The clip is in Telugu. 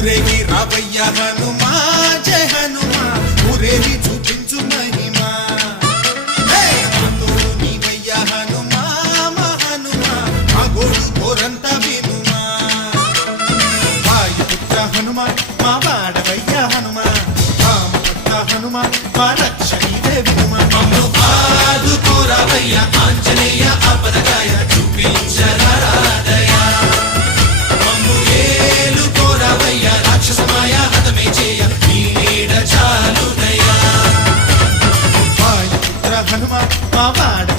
ఊరేగి రావయ్య హనుమా జయ హనుమా ఊరేగి చూపించు మహిమా నీవయ్య హనుమా మా హనుమా మా గోడు కోరంత వినుమా వాయుపుత్ర హనుమా మా వాడవయ్య హనుమా రామపుత్ర హనుమా మా రక్షణీదే వినుమా మమ్ము ఆదుకోరావయ్య ఆంజనేయ ఆపదగాయ చూపించరాదయ మమ్ము ఏలుకోరావయ్య రాక్షసమాయ హతమే చేయ నీ నీడ చాలుదయ వాయుపుత్ర హనుమా మా వాడ